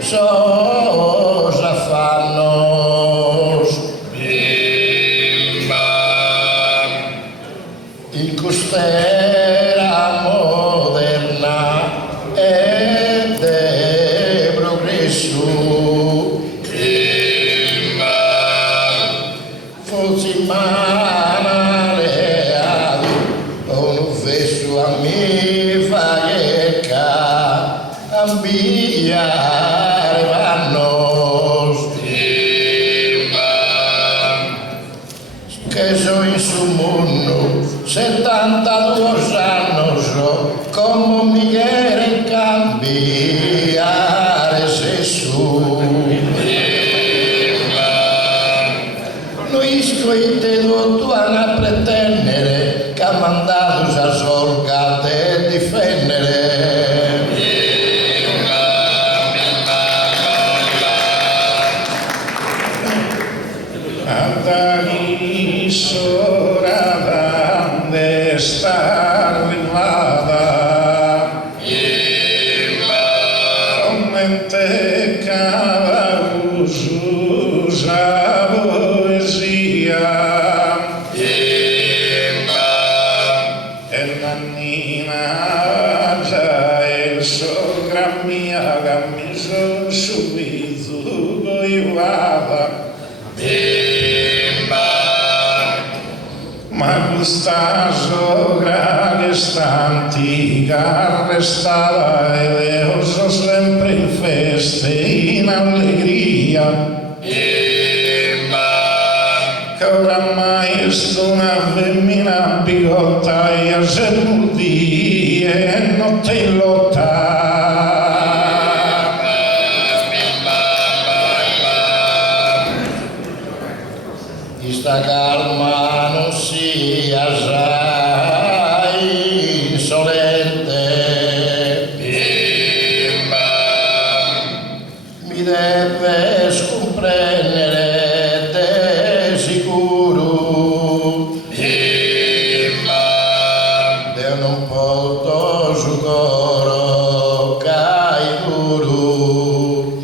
sos afanos in costera moderna e de progresso fosse manaleado o no verso a mi faeca ambiare vannos que soy en su mundo 72 años como me quieren cambiar ese su no iscoite tu a pretendere che ha mandato a solca te difendere Hora de estar arribada aumente cada uso a poesia en la nina ya eso gramia gamiso subido goiuada ma questa sogra che sta antica restava e veoso sempre in feste in allegria che oramai è una femmina bigotta e a sepulti e notte in lotta sta calma non sia assai insolente mi deve scomprendere de sicuro de non porto su coro cai duro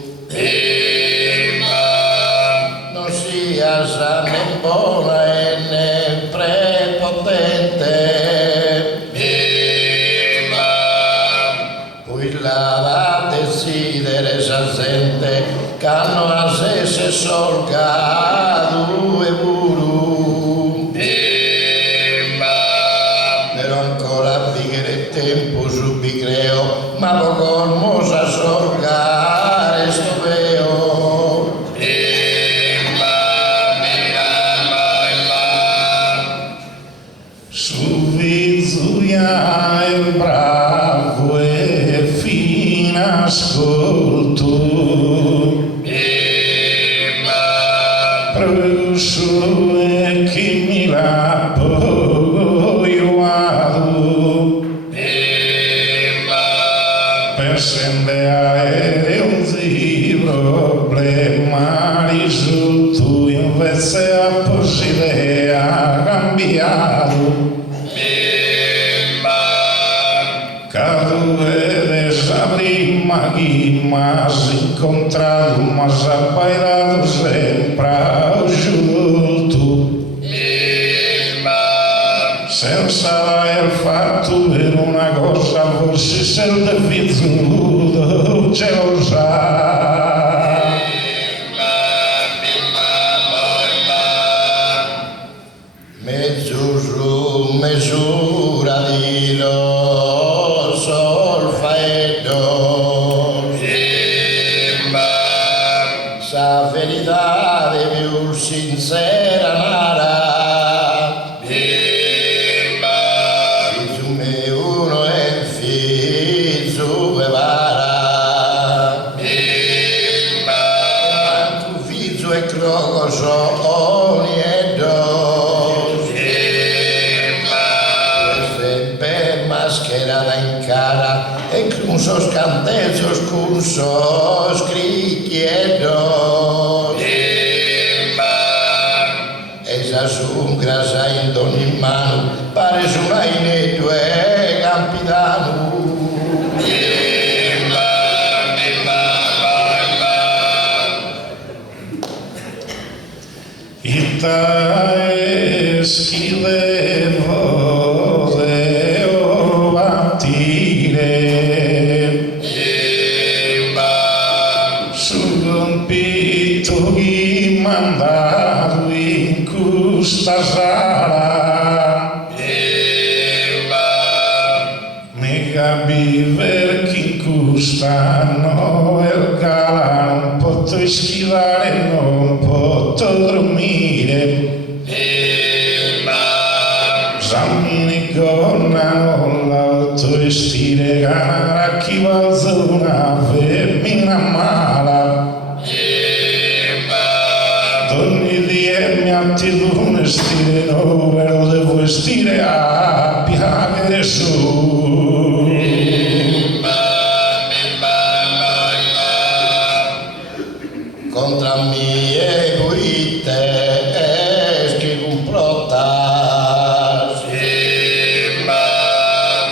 non sia sa né buona e né prepotente poi la da decidere sa gente che hanno a se solcato e puro però ancora bighere tempo su bicreo ma poco mosa solcare sto veo Suvizuia è bravo e fine ascolto Prusso e chi mi l'ha poioato per sende aereo di problema risulto invece a posidea cambiato Cadue desabrir que mas encontrado mas apairado sempre ao junto senza aver fatto per una cosa forse ser devido gelosa misura di lo solfeggio sa verità di più sincera nara figlio mio uno è figlio e vara tu figlio e crocoso ogni e mascherada in cara e crunsos cantezos cursos criquiedos esas ungras in ogni mano pare su raineto e campidano Quita esquilevo de obatire su compito chi mandato in questa sala mega viver chi custano il gala non posso schivare non posso dormire Zamini gonna l'autoestire gara chi valza una femmina mala ogni dia mi attitudine stile no però devo vestire a piangere su contra mie guite eschi complottas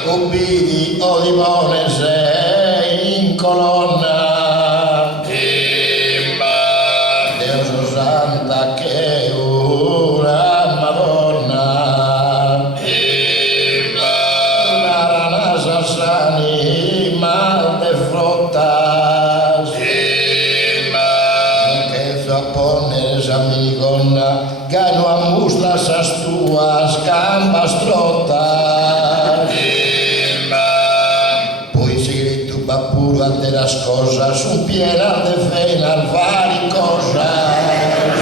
ubbidi o di buone sei in colonna Dio santa che una Madonna una sassani mal de frottas pones a minigonna gano a muslas as tuas gambas trotas pois seguir tu papuro ante as cosas un piena de fena al fare cosas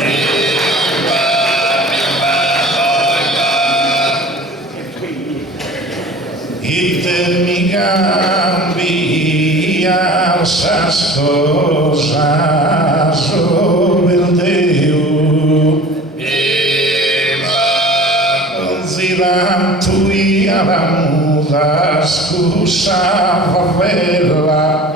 y te mi cambiar esas cosas sobre Dio Zidam tuia la muda scusa favela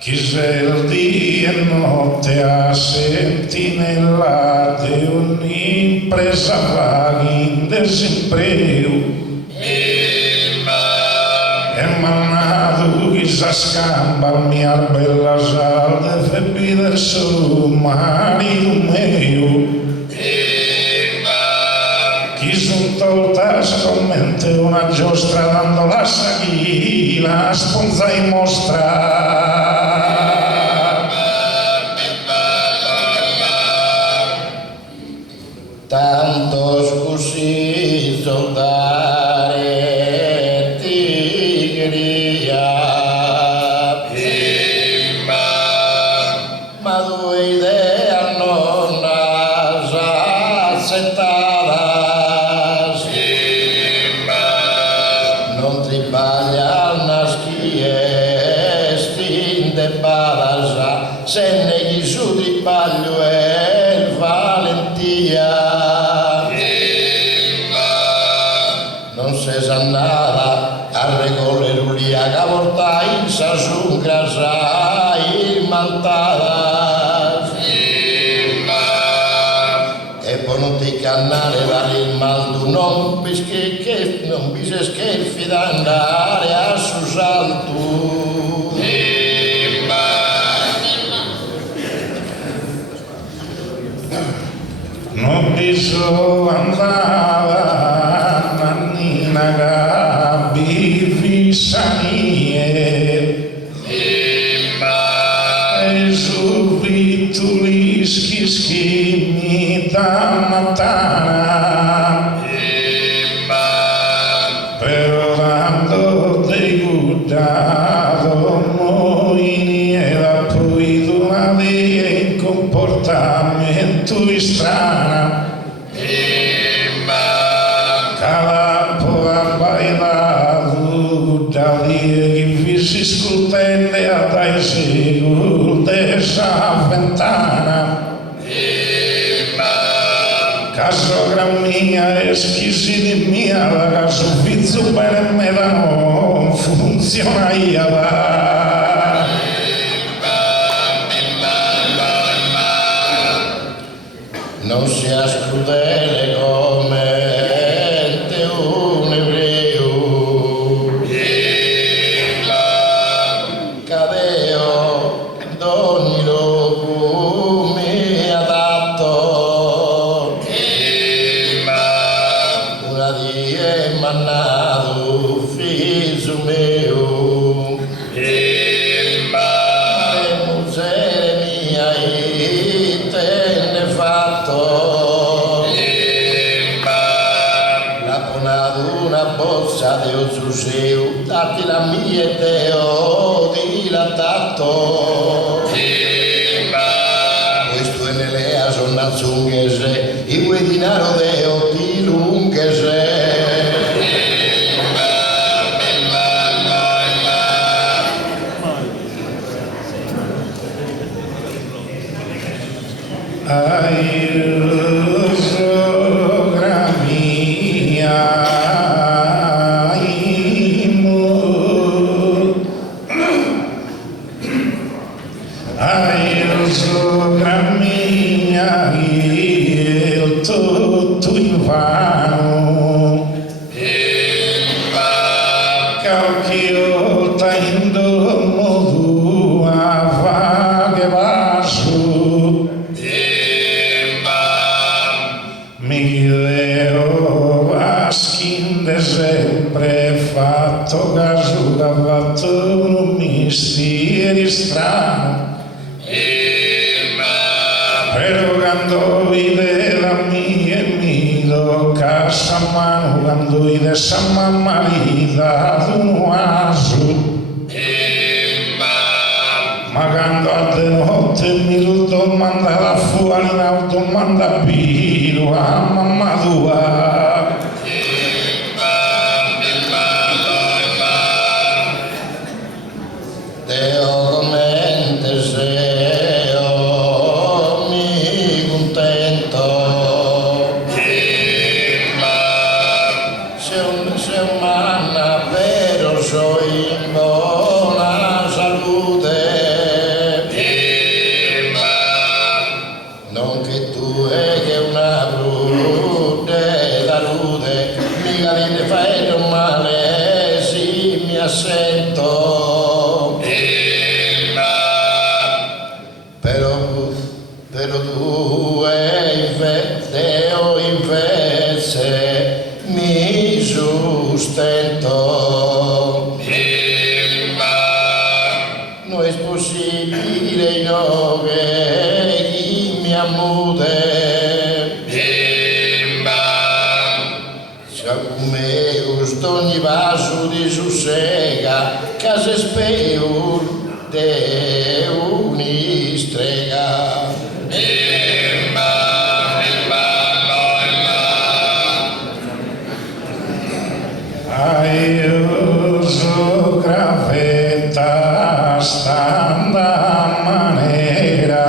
chi il dia e notte a sentinella di un'impresa vaga in desemprego Emanado che s'ascamba al mia bella salda e pide su marido meu Chi son toltas con mente una giostra dando la saghina sponza in mostra tantos così soldare tigria ma due idee non accettadas non tribaglia nas chiesti de balas se negli su tribaglio e valentia non se sa nada a regole ruliaga portai sa su grasa imantadas e poi non ti cannare vale il mal tu non bischi che non bisogna scherzi da andare a su salto non bisogna andare nannina gabi fisanie e subito li schimi da matana però dando dei guardato moini era poi una via in comportamento strana cada po' abbainato da lì che vi si scrutelle a dai segul dessa ventana caso gran mia e schisi di mia la caso fizzo per me da non funziona non sia crudele come un ebreo cadeo d'ogni loco mi Deo dilatato. Questo è Nelea sonnazungese, i due dinaro Deo di lunghese. Sama marida d'un oaso magando a de notte mi domanda la fuori na domanda biru a mamma tua Deo commente seo mi contento. Se un manna vero so in buona salute, non che tu è che una brutte salute, mica ne fai un male, sì mi assento, però tu Deo invece mi sustento. Non è possibile no che chi mi ammude se come gusto ogni vaso di sussega che se speur de unistrega. Uso gravetta standa manera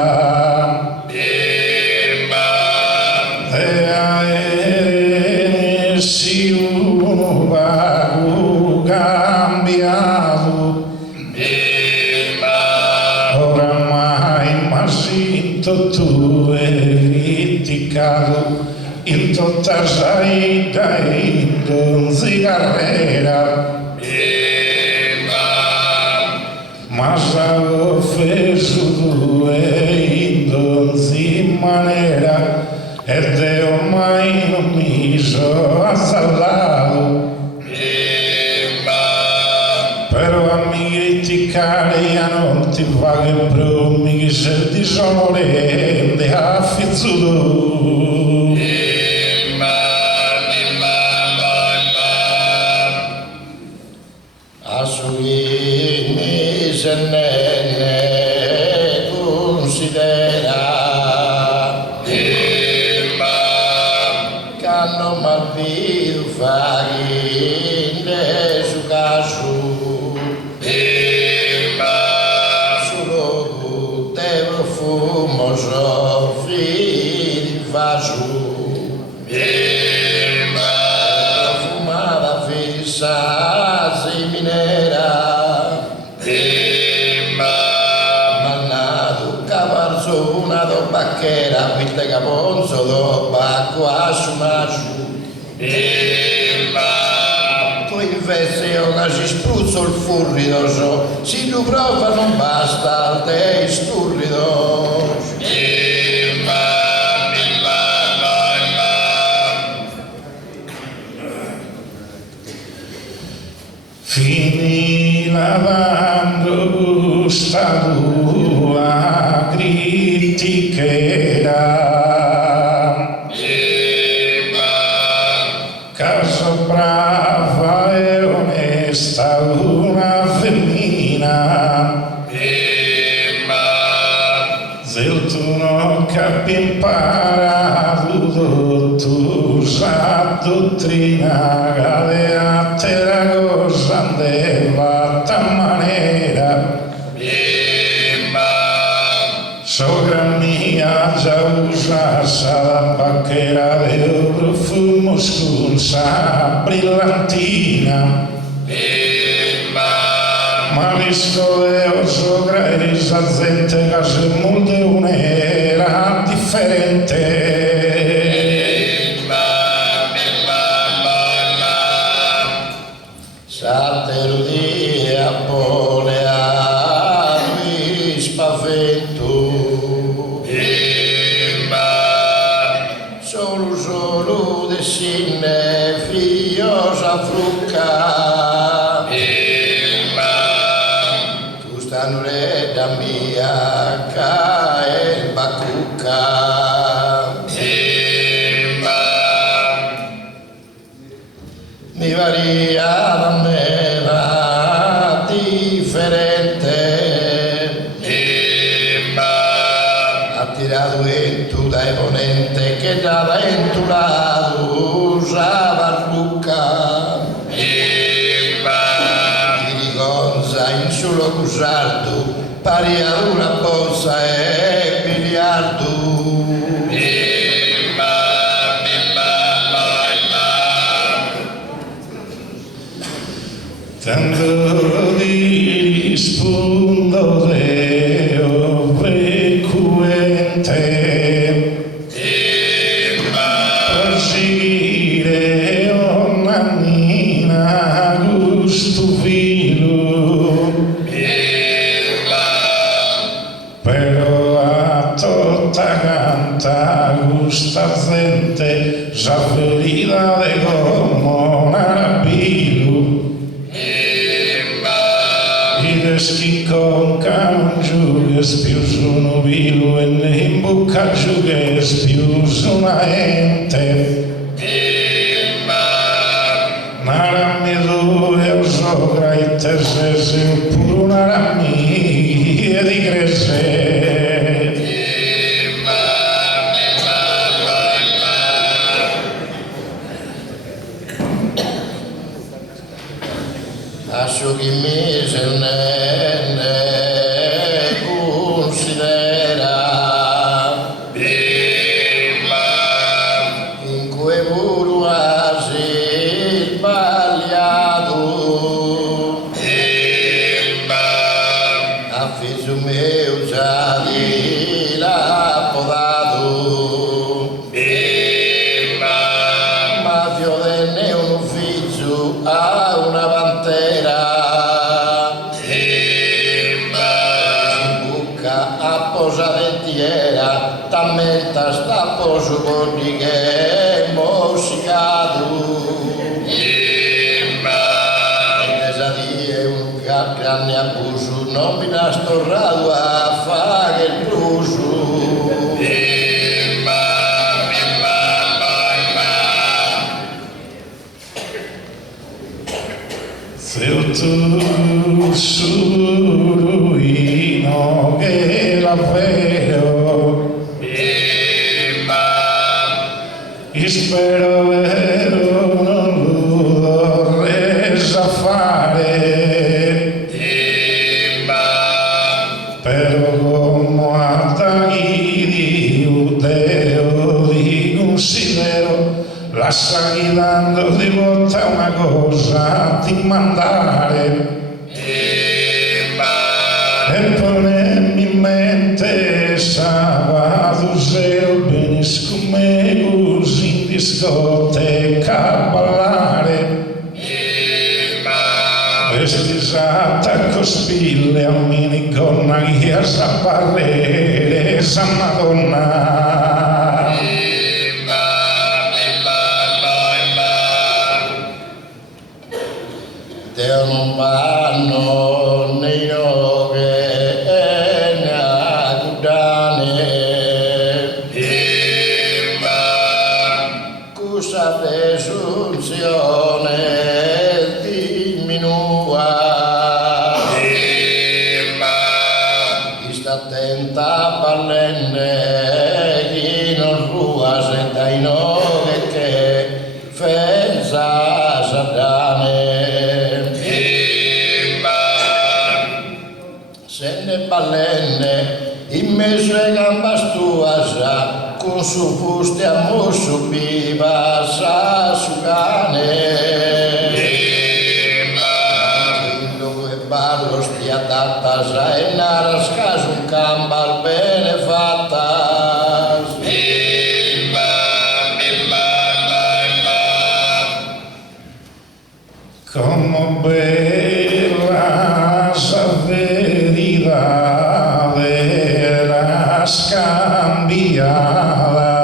de aere si uno cambiato oramai ma sinto tu è criticato in tutta saída in cigarrera mas a fez o indo de maneira é Deo mai no miso assalado però a mi criticare a non ti va che pro mi se ti sono rende affizzuto Assuimi se ne considera che hanno malvido farine su caso solo te profumo soffri di vaso profumata fissa minera mannato caparzo una do bacchera quinte caponzo do bacco a sumasu tu invece una si spruzzo il furrido so si tu prova non basta te sturrido Fini lavando questa tua critichera casa brava e onesta una imparado tus a doutrina gadeate la cosa de la manera sogra mia già usasa la pacchera de profumo scursa brillantina Marisco de sogra esa gente che se molde un'era differente Saterudì appone a lui spavento Solo de sinne fiosa frucca Tu stanureda mia cae bacucca Mi varia da me la differente Attirado in tu da ponente che da in tu lado usava Luca Gonza in solo cusardo pari a una posa e biliardo Tanto di spunto deo frequente Prosire onnannina gusto filo Però a tutta canta gusta gente già ferida de como un arabilo che con giugues più sono vilo e in bocca giugues più sono ente Nara mi due sogra e te se pure una ramia di crescere Asciughi mi se ne considera in cui quasi sbagliato affiso mio già di l'ha podato ma fiodenne un ufficio a una pantera Posaventiera, tammenta sta poso con che mosicado. Desadie un grande abuso, non mi ha storrato a fare il bluso. Se tu suruino che la vero spero vero non lo resa fare però come attaghi di udeo di considero la sta guidando di volta una cosa di mandare e ponermi in mente sabato sera bene come così in discoteca a ballare vestita con spille a minigonna che sa parlare sa Madonna Deo non vanno nei nove e ne agudane Cusa presunzione diminua Sta attenta a ballenne no che fenza sadane se ne ballenne in mezzo ai gambas tuasa con su fuste a mosso biva sa su cane dove ballo stia datta e naras caso un cambal bene fatta como velas veridades cambiada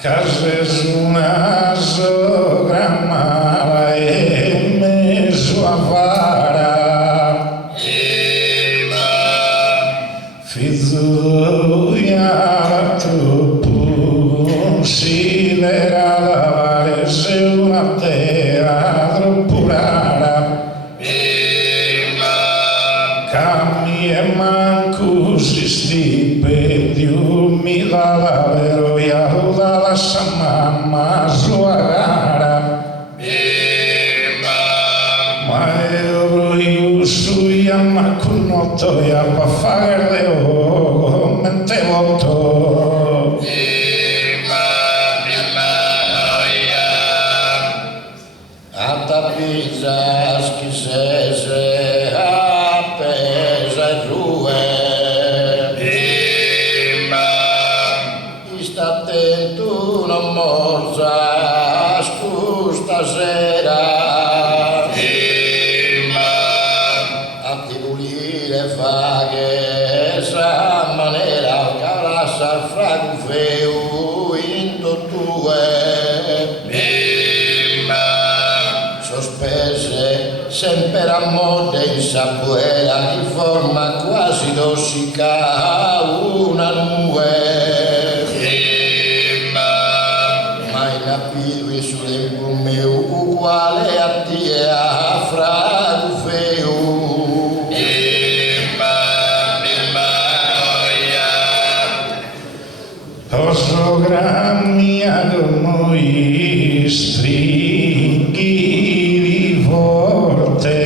cases una sogramara e meso avara fizu yaratu considerada varese una terra troppo rara cammi e manco si stipendio mi dava vero e aiutava sa mamma sua gara ma io sui amma con noto e a fare o mente voto Pizza schissese appesa e rue sta attento non morza stasera a ti pulire fa che sa maniera calassa al fragu feu in tue sospese sempre a mode in sapuela di forma quasi tossica una nube mai capito sulle meu uguale a te a fragu feu oso grammi ad noi stringhi forte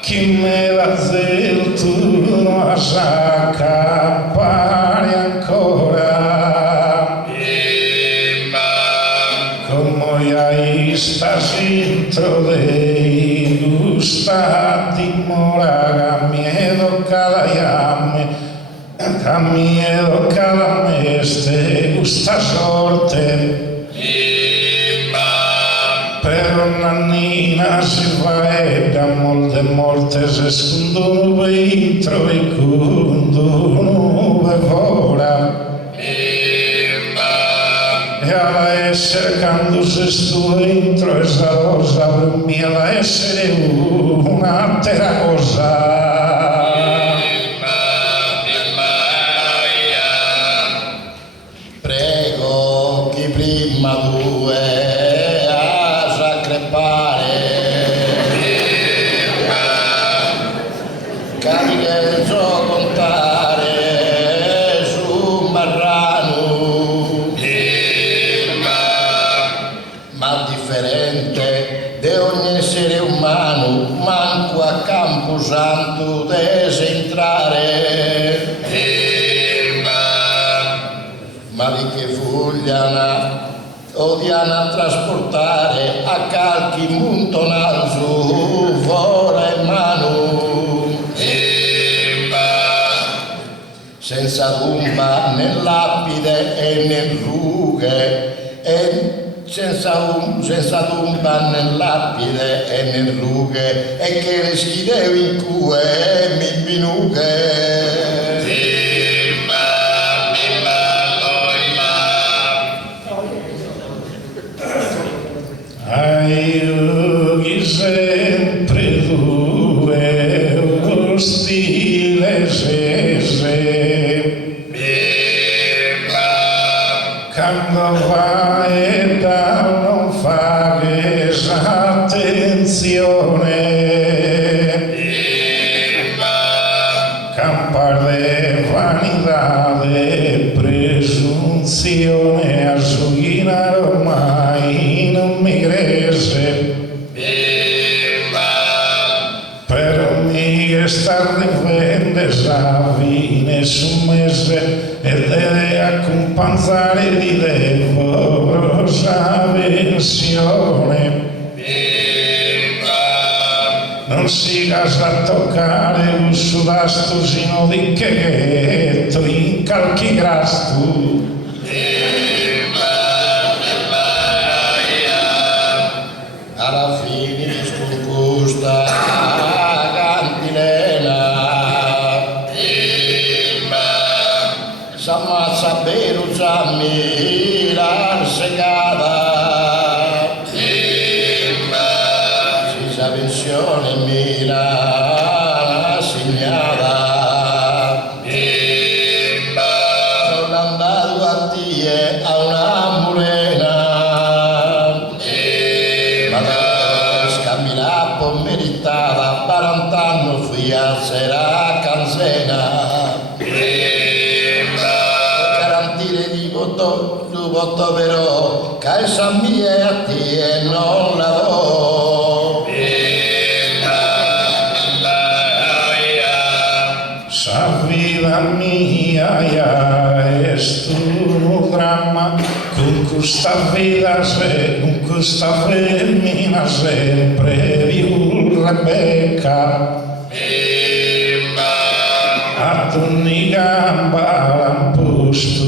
chi me la zel turno a scappare ancora come hai stato dei gusta dimora miedo cada llame a miedo cada mes te gusta sorte pero nannina si faega molte morte se scundo dentro e cundo fora e alla essere quando se sto dentro esa rosa per me alla essere un'altra cosa prego chi prima due a crepare cariche so contare su marrano ma differente di ogni essere umano manco a Camposanto dese entrare ma di che vogliano odiano trasportare a calchi montonal su fora e mano senza tomba né lapide e né rughe e senza tomba né lapide e né rughe e che le schideo in cue mi binughe ai sempre due stile sese quando vai da non fare attenzione mi crese. Però mi sta difende sa fine su mese e deve accompagnare di devorosa pensione. Non si casa a toccare un sudasto sino di che tu incalchi grastu. Alla fine scomposta cantilena s'ammazza per usarmi la segata si sa pensione Milana segnata sono andato a dire a una mulena meritava 40 anni fui a sera canzena garantire di voto però che sa mia a te non la do sa vita mia è un dramma con questa vita con questa femmina sempre più Rebecca a ogni gamba l'amposto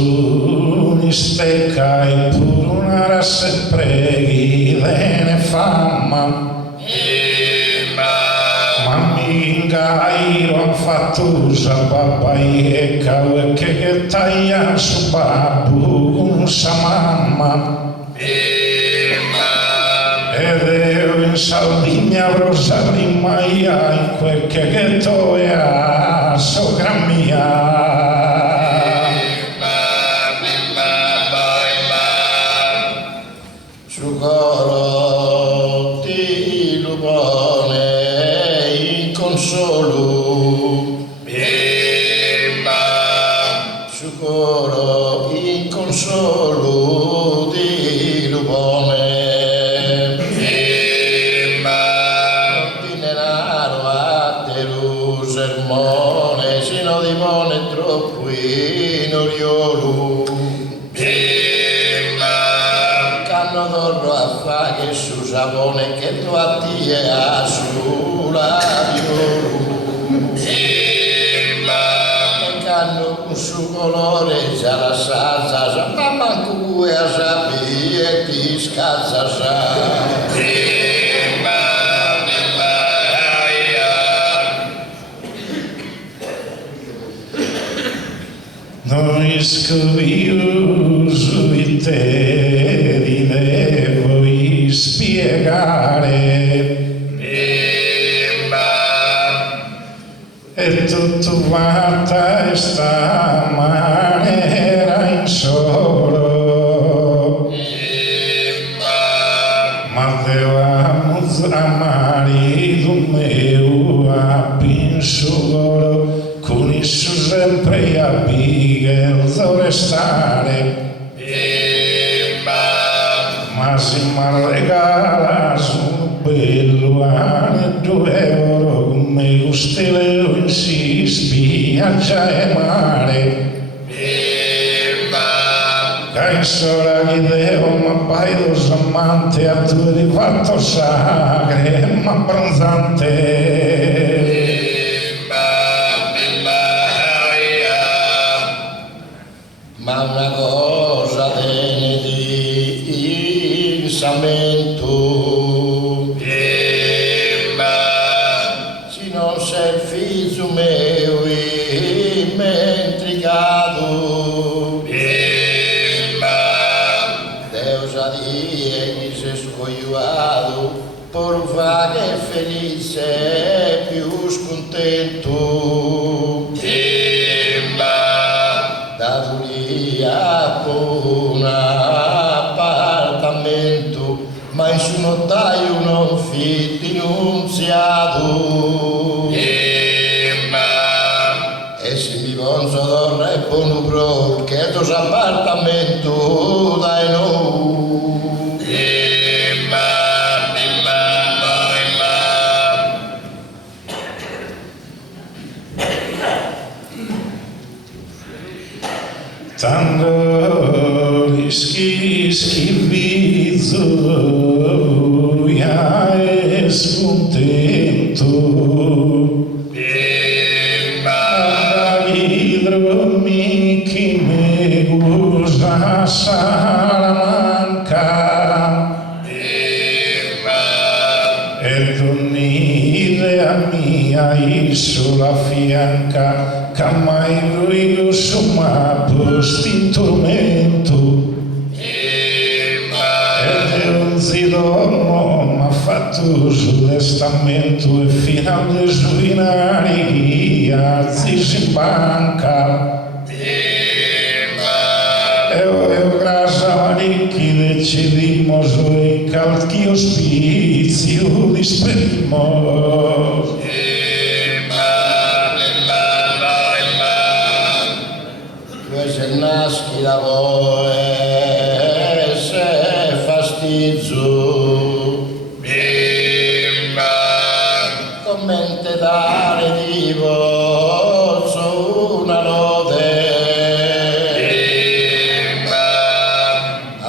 mi stecca eppure una razza sempre chi ne fama Gairo han fatto sa papà e che taglia su babbo con sa mamma ed io in Sardegna rosa rimaia in quel che to è a sogra mia su coro di lupone consolo su coro in consolo di lupone di denaro a te lo sermone sino di buone troppo in oriolo canno d'oro a fa che su sapone che tu a tie a sulla canno un suo colore già la salsa ma manco due a sapere ti scalza noi scrivi te ti devo spiegare e tutto fatta sta maniera in solo ma devamo amare tu meu a pinsolo con isso sempre a bigel dove stare ma se mi regala su bello anni 2 euro come gustele in si spiaggia e mare Cainsola che devo ma paio amante a due di fatto sacre ma bronzante ma una cosa tiene di insamento se non sei figlio mio mentricato Deus a dire che sei scogliuato per fare felice e più scontento a un appartamento ma in su notaio non fitti nunziato e se mi vonzo dorre buono pro che tu appartamento dai no tanto schifizzo ja es contento mi che me gusta Salamanca e un'idea mia isola fianca che mai lui insomma posti in tormento ed un zidomo m'ha fatto sull'estamento e fino a desuinare alzi in banca e grasa ricchi decidimos e calchi ospizio dispedimos se naschi da voi se fastizzo commente dare di vostro una lode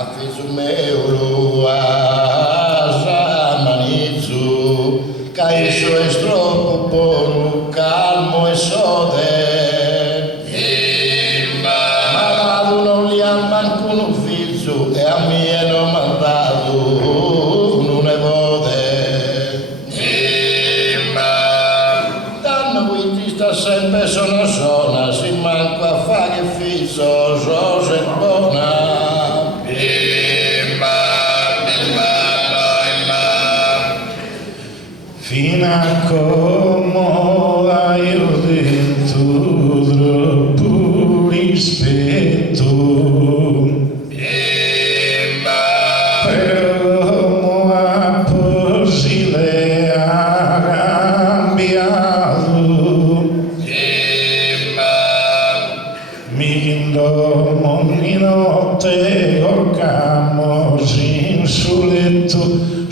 affisu meu luasa manizzo caiso e stroppo polo calmo e sode e a mie non mandato non ne vode danno quindi sta sempre sona si manco a fare fisso so se buona fino a comoda io dentro troppo rispetto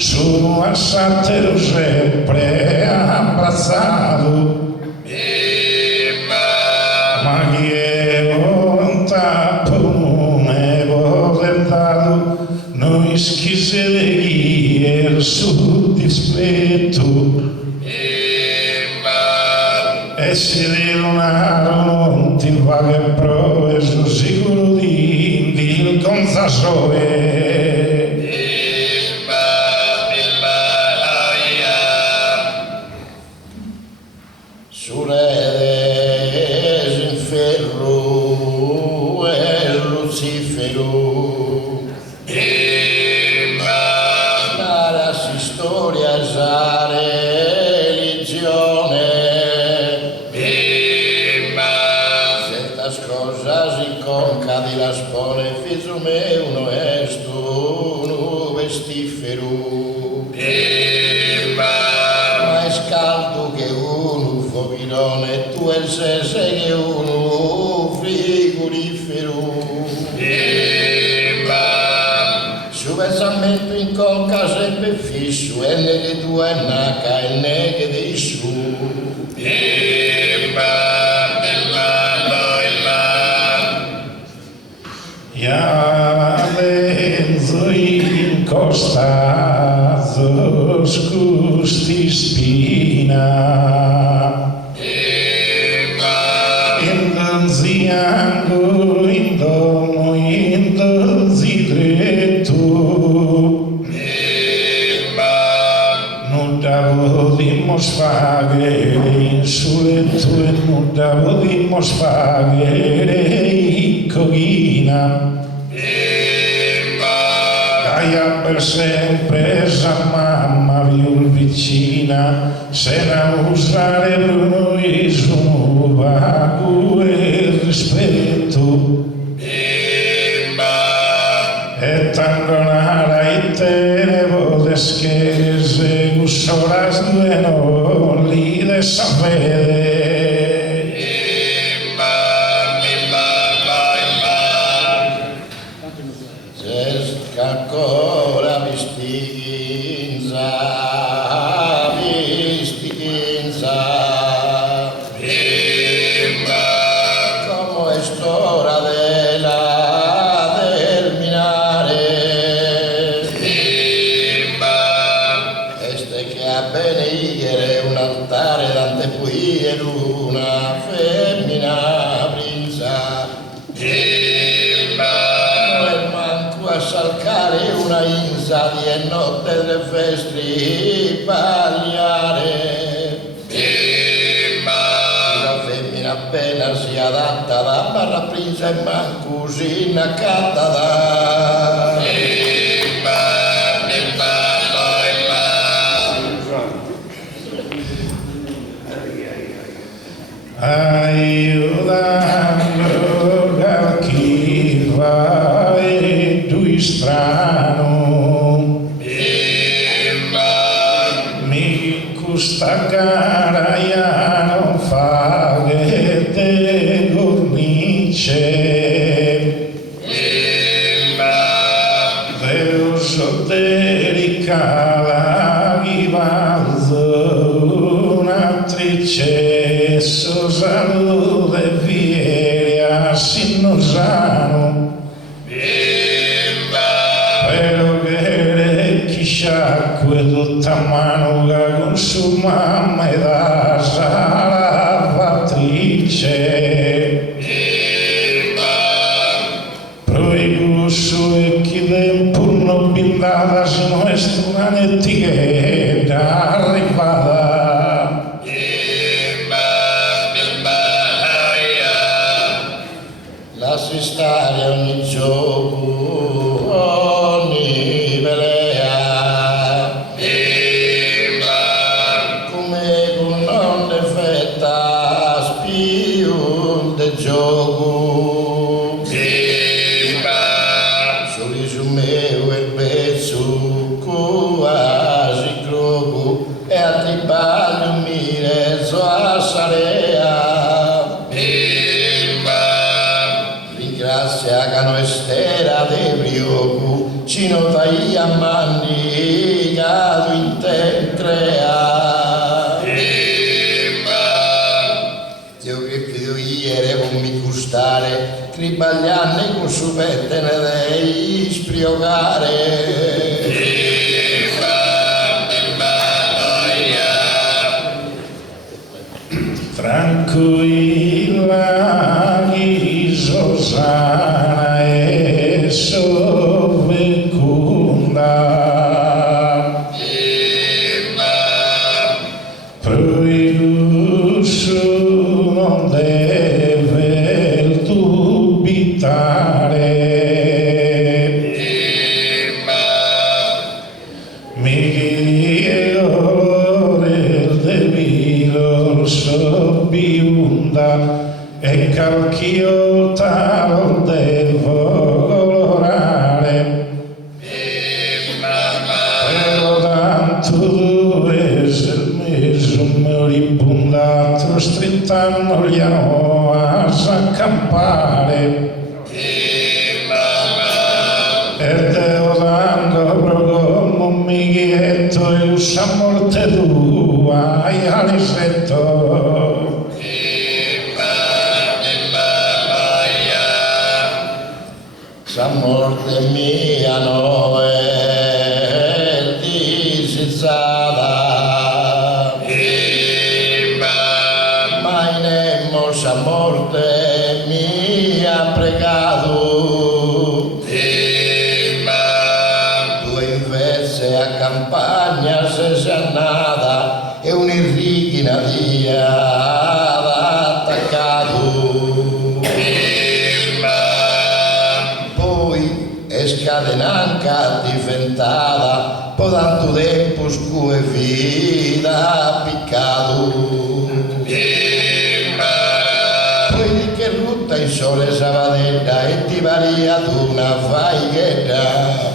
sono assate sempre abbracciato ma chi è volontà non è volentato noi schise de guier su dispetto e se le non ti va che prove sono sicuro di il conzasoe di la spone figlio meu non est un vestifero ma è scaldo che uno fobilone tu e se sei che uno frigorifero su versamento in conca sempre fisso e nelle due naca e neghe di su ja lenzo in costa scusti spina in danziango in domo in danzi dretto non davo dimos faghere in suletto e non davo dimos faghere in coghina Gaia per sempre sa mamma più vicina se la usare Bruno Isu vago e rispetto e tanto nara e te ne vodes che se usoras due non li de sapere ancora vistinza come è storia della bene igere un altare dante puie una femmina prinza il manco a salcare una insa di notte delle festi bagliare la femmina appena si adatta da barra prinza e manco si innaccata da aiutando chi va e tu strano mi custa cara ya non fa che te cornice Deus delicata chi valzo un'attrice salute vieria sinnosano però che chi sciacque tutta mano che consuma me da salvatrice proibusso e chi tempo non bindata se non è una etichetta arrivata lasci stare ogni gioco, ogni velea, come con non defetta spio del gioco, soli su me il pezzo, quasi croco, e a tribaglio mi reso a sarea. Grazie a cano estera de brioco, ci non vai a manni, cado in te crea. Dio che fido ieri con mi gustare, tribaglianni con su pette ne dei spriogare. Tranquilla Sosana e sovecunda proibusso non deve dubitare sobbiunda e calchio tal devo colorare però tanto due se il meso moribundato strintanno gli hanno a s'accampare e devo dando proprio un mighetto e usa morte tua e alisetto sa morte mia no è disizzata mai nemmeno sa morte mia pregato due invece a campagna se si annata e un'irrighina dia attaccato scadenanca diventata po' tanto tempo scu e vita piccato poi di che rutta in sole savadetta e ti varia tu una faighetta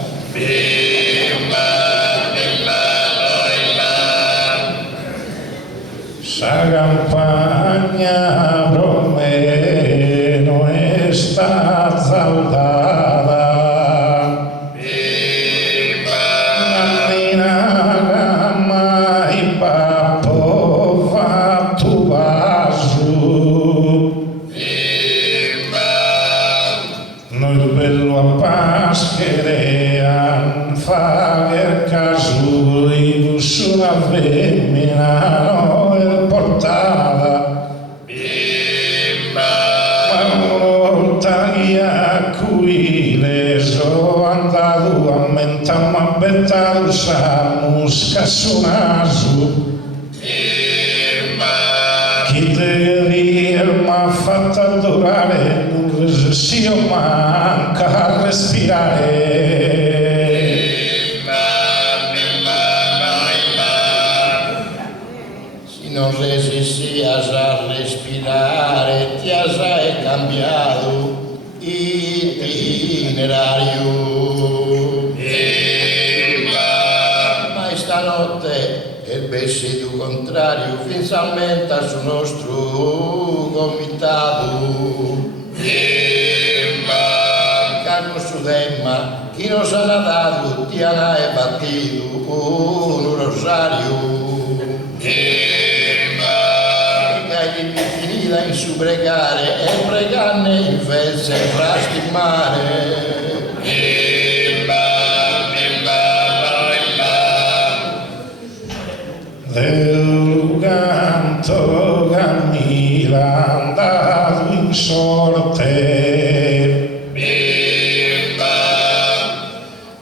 sa campagna promeno è stata saldata noi bello a Pascherean sulla femmina no è portata. Ma una volta che a cui le sono andato a mentare ma bettato sa musca su naso. Chi deve dire m'ha fatto adorare, non resistio manca a respirare. Si non resistías a respirare, ti has cambiado itinerario. Ma stanotte il vestido contrario finalmente sul nostro comitato. Caro su demma, chi non sa dato ti ha battuto un rosario. Finita in su pregare e pregarne in fezze fra stimare. Del canto Camilla andato in sorte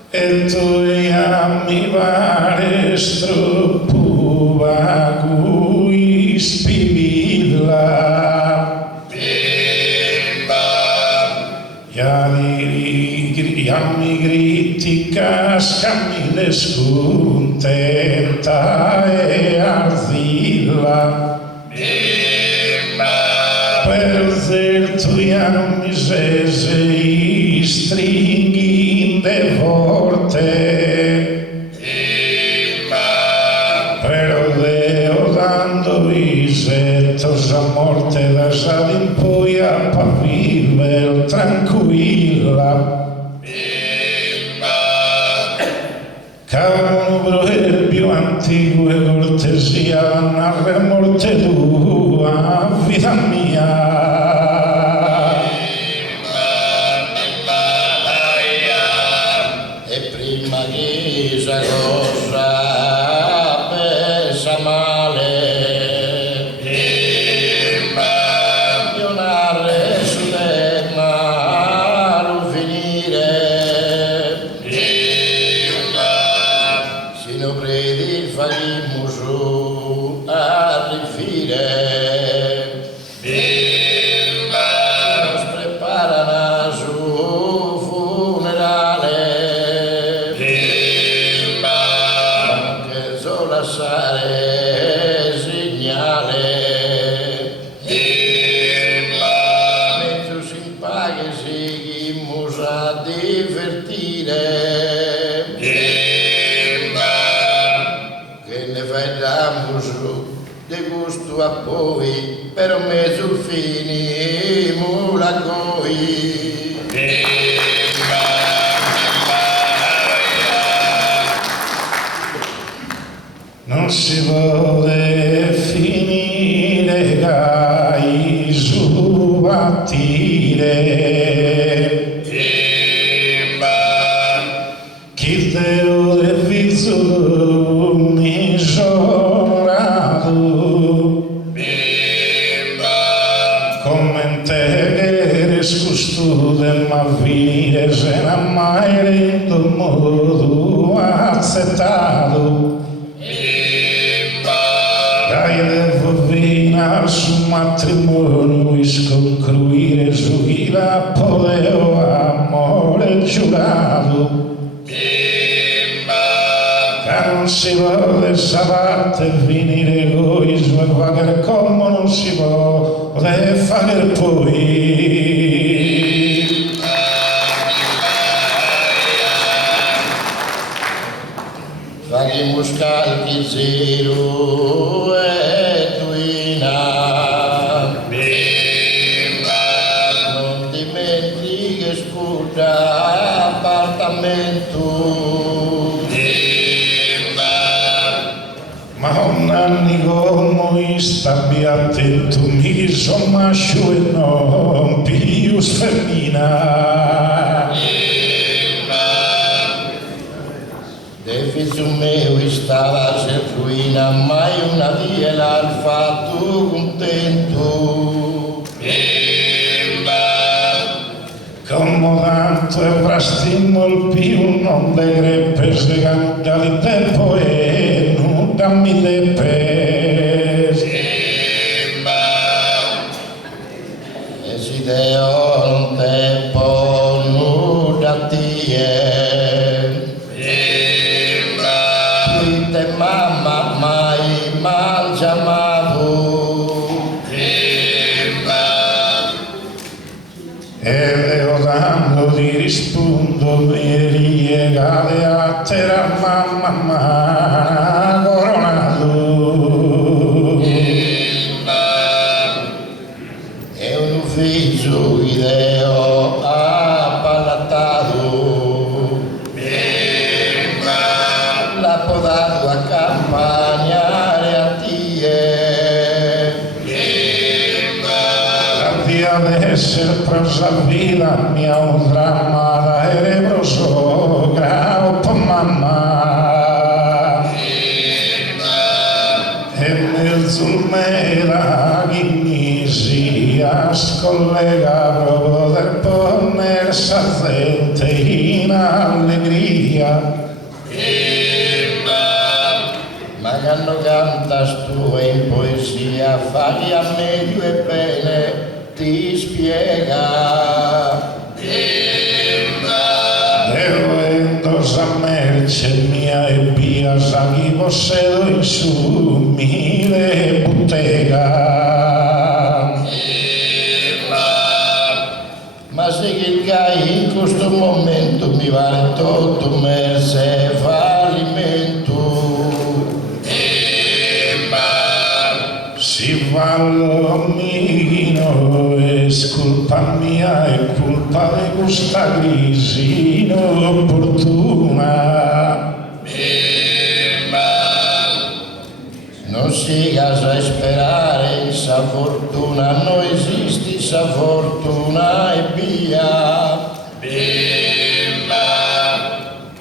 e tu mi pare stroppuva cui spivilla mi critica scammi le scontenta e arzilla per tu ya non mi sese i stringhi de forte però deo dando i settos a morte da poi a viver tranquilla. Cavolo è più antico e cortesia narra morte tua vita mia. E prima che sa cosa pensa male, io narre su te ma non finire. Si non credi faremo su a rifire. Nos preparano su funerale. Che so lasciare segnale. Mentre si paga seguimos a divertire. Che ne facciamo de gusto a poi, per me sul finimo la coi. Non si può finire gai su battire chi deo de vizzo misorato commentere scustude ma finire se non mai rendo modo accettato. Su matrimonio sconcluire su chi la poteva amore giurato che non si può dessa parte finire egoismo e fare come non si può fare poi. Faremo scalchi zero e tuina. Non dimentichi scusa appartamento. Ma un anni come stabbi attento mi son mascio e non pius femmina. De figlio mio stava in ruina, mai una dia l'ha fatto contento. Como tanto e prastimmo il più non de greppes de canta di tempo e non dammi teppes. E si deo non tempo non da tie. Te mamma mai mal chiamato. E devo dando di rispondo mi riegale a terra mamma coronato. E un ufficio ideo appalatato. La podato a campagnare a tie. La via d'essere prosa vita mia un dramma da erebroso graupo mamma. E nel zulmera chi sia scollega proprio del poner sazzente in allegria. Ma quando cantas tu in poesia, fai a meglio e bene, ti spiega. Devo endosa merce mia e via, sa chi possedo in su mille bottega. Ma se che gai in questo momento mi vale tutto merce fallimento. Si vallo mino è colpa mia, è colpa di questa crisi inopportuna. Non si casa sperare in sa fortuna, non esiste sa fortuna e via.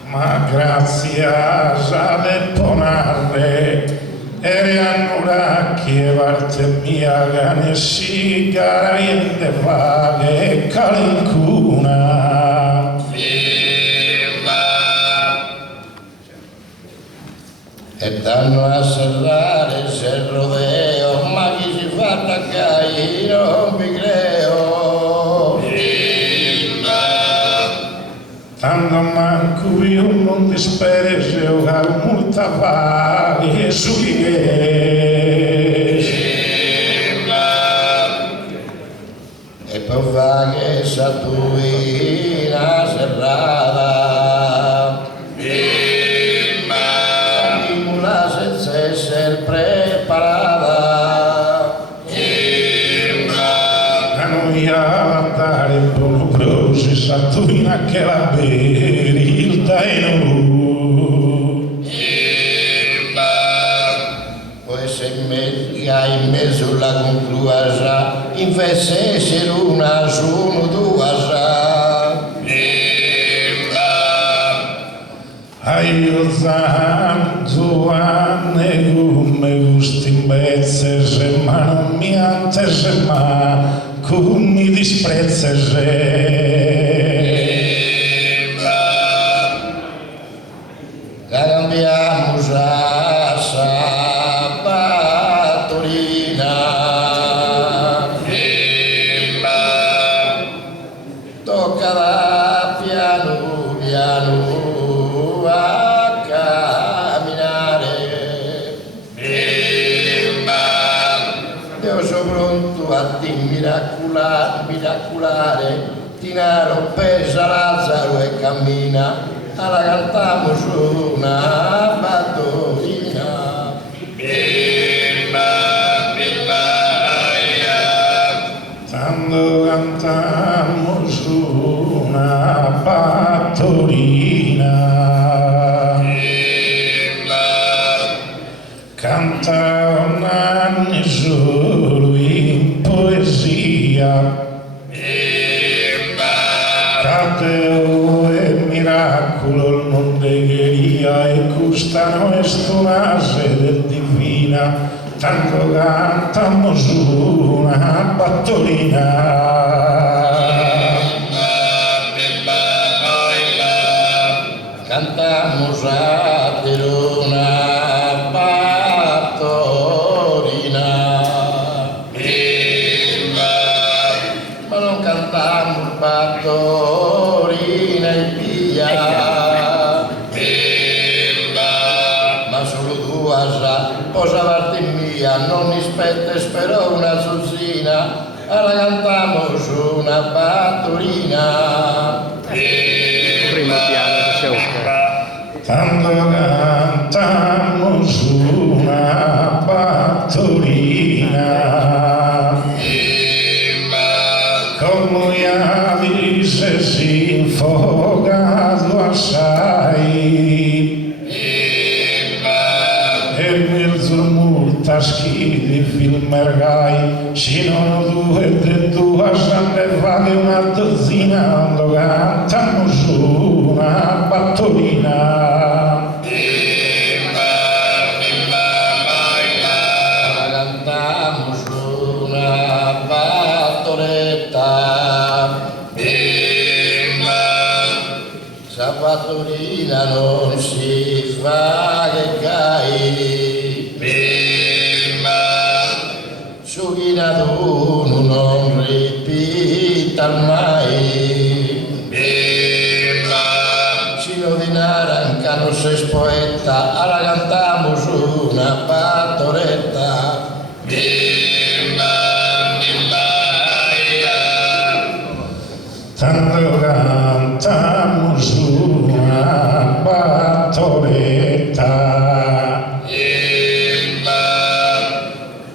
Ma grazie a Sale Ponarre e annura che parte mia gane si garaiende vaghe e calincuna. E danno a serrare se rodeo, ma chi si fa attaccare non vi creo. Tanto manco io non dispere se ho molta vaghe su chi è. E poi fa che sa tu una serrata. Dimula senza essere preparata. A noi a andare in buono prosi sa tu che la beri il taino. Poi se in mezzo la concluasa, invece se una sono due sa. Io zanzo anne come gusti in bezze se ma non mi antese ma come mi disprezze La cambiamo sa sabatorina. Tocca da piano piano a camminare. Io sono pronto a ti miracolare, Tinaro pesa Lazzaro e cammina, alla cantiamo su una battorina. Tanto cantiamo su una battorina. Canta un anno solo in poesia. Cateo e miracolo non degheria e una sede divina, tanto cantamos una battolina. Cantamos a una battorina, ma non cantamos battorina e via, ma solo tua sa, posa parte mia, non mi spetta spero una zuzzina, alla cantamos una battorina. Primo piano che c'è un Tanto cantamos una battolina, come ya dice si infogato assai, e nel zurmutta schidi film ergai, ci sono due e due, sanno fare una dozzina, quando cantamos una battolina. Cantamos una battoretta, sa battorina non si fa che cai, su chi naduno non ripita mai, sino di naranca non si spoetta, alla cantamos una battoretta. Tanto cantamos una battoretta,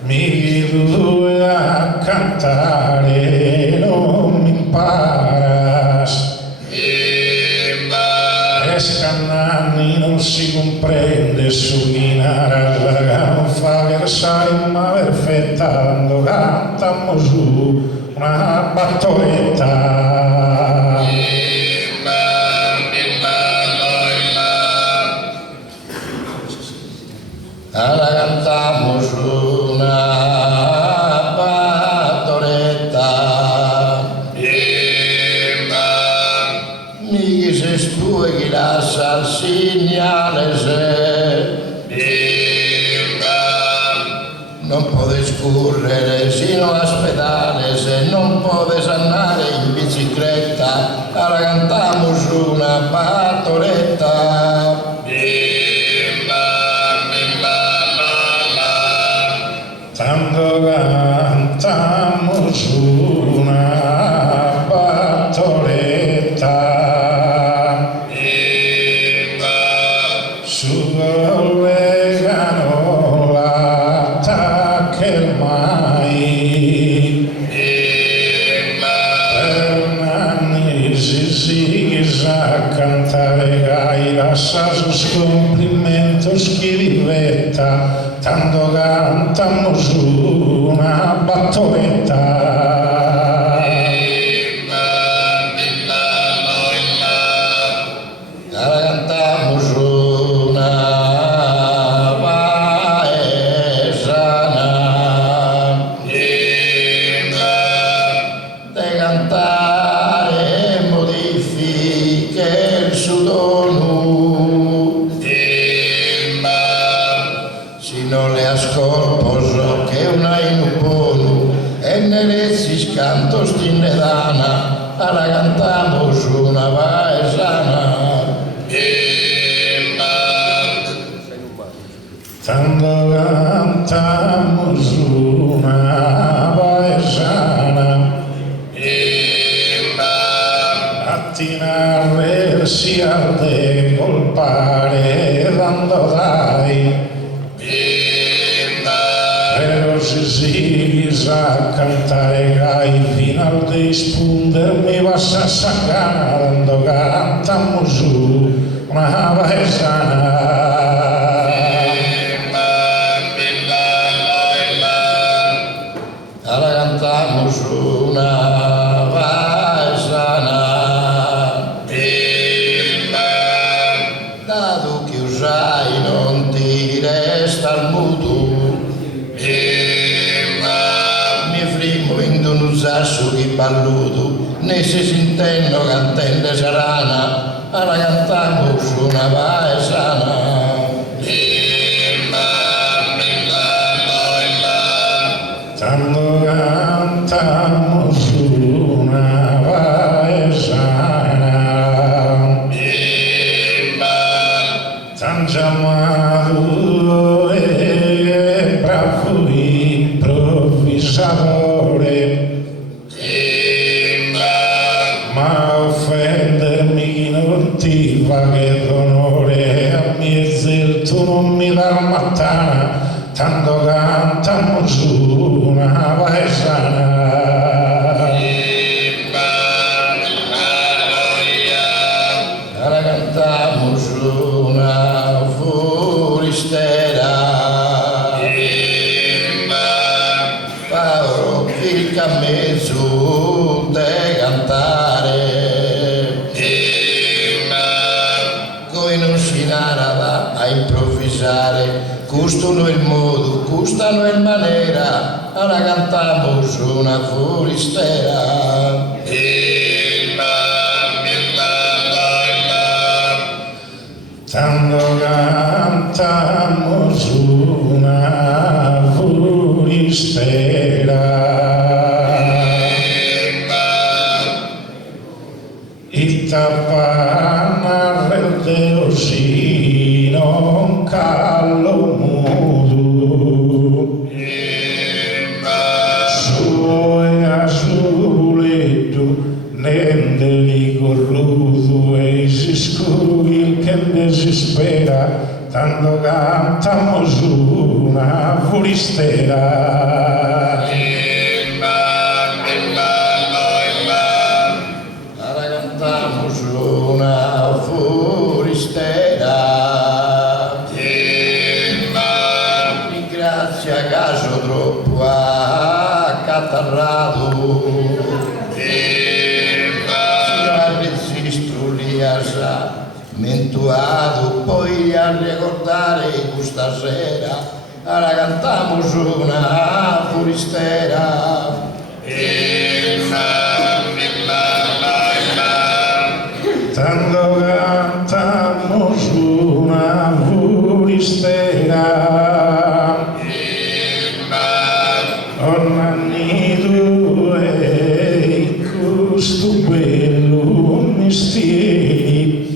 mi due a cantare non mi imparas, e scannani non si comprende su chi narra, non fa versare ma perfetta, quando cantamos una battoretta. Alla cantamos una battoretta, mi dices tú que las al señales, non podes correre sino a pedales, non podes andare in bicicletta, alla cantamos una battoretta. Tanto cantamos una battoretta, su collegano l'attacco mai, per anni si sa cantare gaira, sa sus complimentos chi rivetta, tanto cantamos una battoretta. Alla cantamos una paesana, de cantare modifiche il suo tono, si non le ascolpo che una in un pono, e ne si canto stinedana, alla cantamos una paesana. Tanto cantamos una paesana, attinare si arde colpare dando dai, però si sa cantare gai fino al de spundermi vas a saccar, dando cantamos una paesana. Alla cantamos una paesana, dato che usai non ti Sassuchi balluto, ne se sintendo cantende sarana, alla cantamos una paesana. Tanto cantamos una paesana, tan chiamato e bravo improvvisatore, ma offendermi chi non ti fa che d'onore, a mie zio tu non mi dà mattana, tanto cantamo su una paesana. Alla cantamos una foristera, Paolo il cammesso de cantare, coi non si narrava a improvvisare, custano il modo, custano il maniera, alla cantamos una foristera. Tanto cantamos una foristera, il tapana del deosino un callo mudo, su e azuletto nel corruto e si scuri che desespera, tanto cantamos una foristera. Alla cantamos una foristera, ringrazia caso troppo accatarrato, mentuado, poi a ricordare questa sera, alla cantamos una foristera. Tanto cantamos una foristera, ornanido e questo bello mestiere,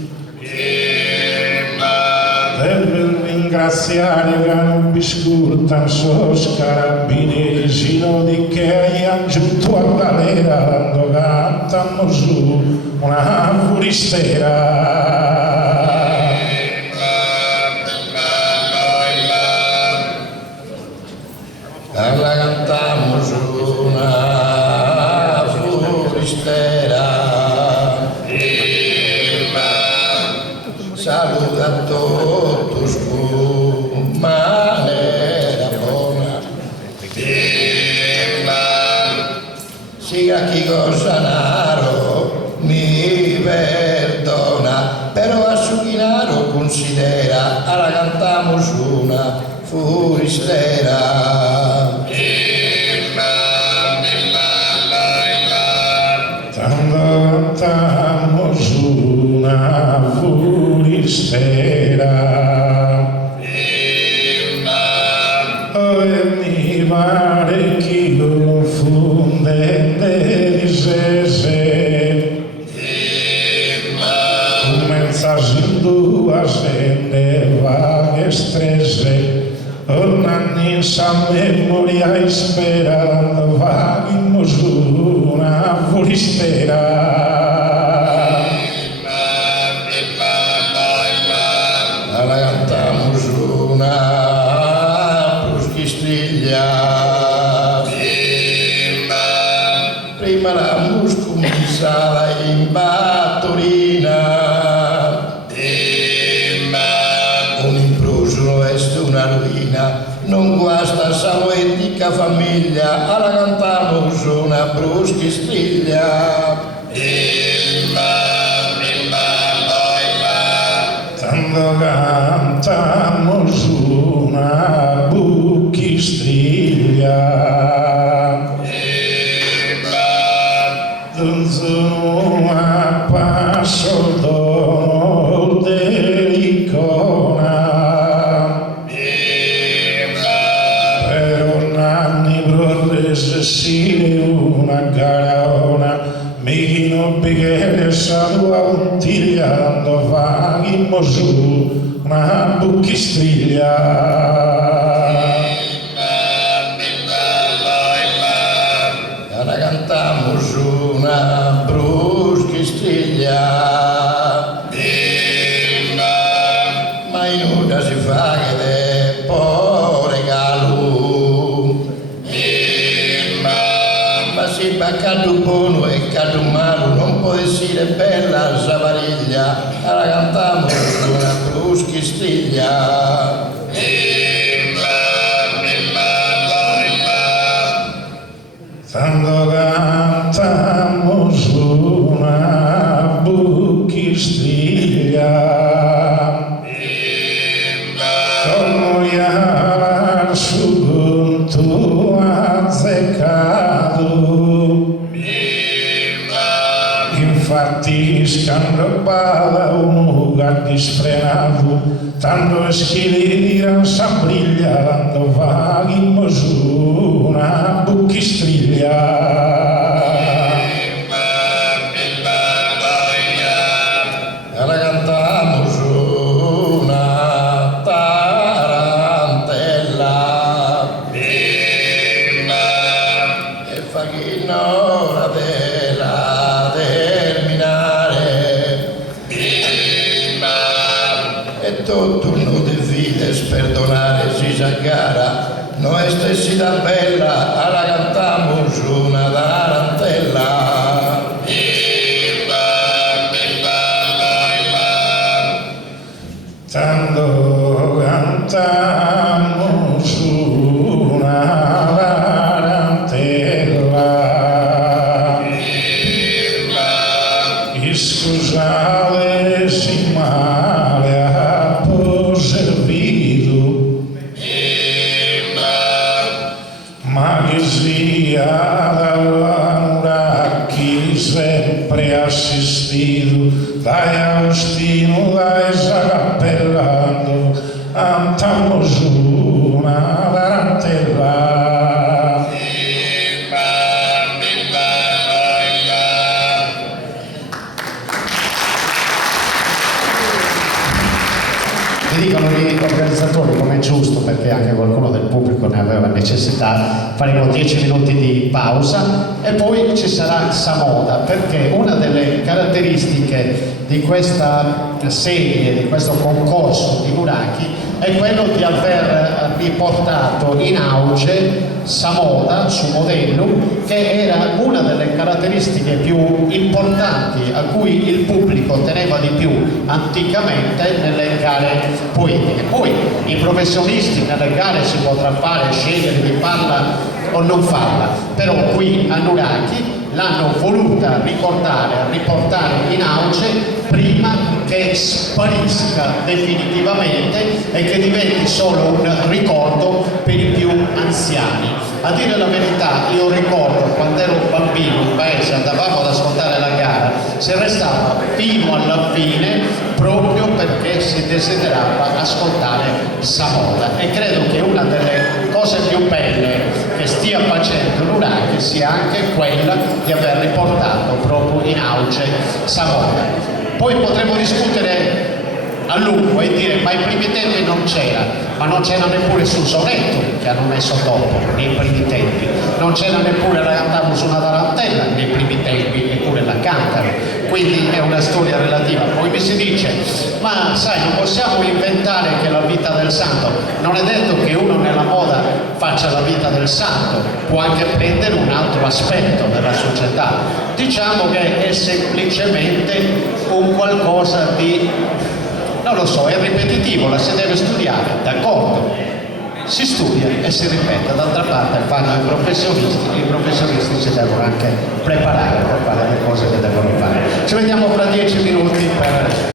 deve ringraziare che non biscurtan sos carabinieri, sino di che hai aggiunto a galera, quando cantano su una foristera. Alla cantamos una foristera, saluda a todos con manera buona, siga chi cosa naro mi perdona, però a su chinaro considera, alla cantamos una foristera. Tanto cantamos una foristera, e mi pare che confondente dicesse, comenzando a scendere vaghe stresse, tornando in sa memoria e sperando vagamos una foristera. Alla cantamos una bruschistriglia, prima la muscumizzava in battorina, un impruso est una ruina, non guasta sa poetica famiglia, alla cantamos una bruschistriglia. Tanto cantamos una buchistriglia, bicchiere sa tua bottiglia, quando vaghi su una buchistriglia. Ora cantiamo su una bruschistiglia, ma in una si fa che de po' regalo, ma si va cadu buono e cadu malo, non può essere bella savariglia. Ora cantiamo su una bruschistiglia. Quando cantiamo su una buchistriglia, come iar su tu azzeccato, infatti scandobava un gatto sfrenato, tanto schili di ransabriglia, quando vaghi su una buchistriglia. Ora cantiamo su una tarantella e fa chi non la della terminare e tutto non devi sperdonare si s'aggara noi stessi da bella alla cantiamo su una tarantella. Tanto cantiamo su una tarantella, scusate se male ha servito, ma che sia da chi sempre assistito, dai Agostino, dai Sagappellando, andiamo su una tarantella. Mi dicono gli organizzatori, come è giusto, perché anche qualcuno del pubblico ne aveva necessità, faremo 10 minuti di pausa e poi ci sarà Samoda, perché una delle caratteristiche di questa serie, di questo concorso di Nuraki, è quello di aver riportato in auge Samoda su Modellum, che era una delle caratteristiche più importanti a cui il pubblico teneva di più anticamente nelle gare poetiche. Poi i professionisti nelle gare si potrà fare, scegliere di farla o non farla, però qui a Nuraki l'hanno voluta ricordare, riportare in auge prima che sparisca definitivamente e che diventi solo un ricordo per i più anziani. A dire la verità, io ricordo quando ero bambino in paese, andavamo ad ascoltare la gara, si restava fino alla fine proprio perché si desiderava ascoltare Samoda, e credo che una delle cose più belle che stia facendo Nuraki sia anche quella di aver riportato proprio in auge Samoda. Poi potremmo discutere a lungo e dire ma ai primi tempi non c'era, ma non c'era neppure sul sonetto che hanno messo dopo nei primi tempi, non c'era neppure la cantavamo su una tarantella nei primi tempi, eppure la cantano, quindi è una storia relativa. Poi mi si dice ma sai, non possiamo inventare che la vita del santo, non è detto che uno nella moda faccia la vita del santo, può anche prendere un altro aspetto della società, diciamo che è semplicemente un qualcosa di, non lo so, è ripetitivo, la si deve studiare, d'accordo, si studia e si ripete, d'altra parte fanno i professionisti si devono anche preparare per fare le cose che devono fare. Ci vediamo fra 10 minuti per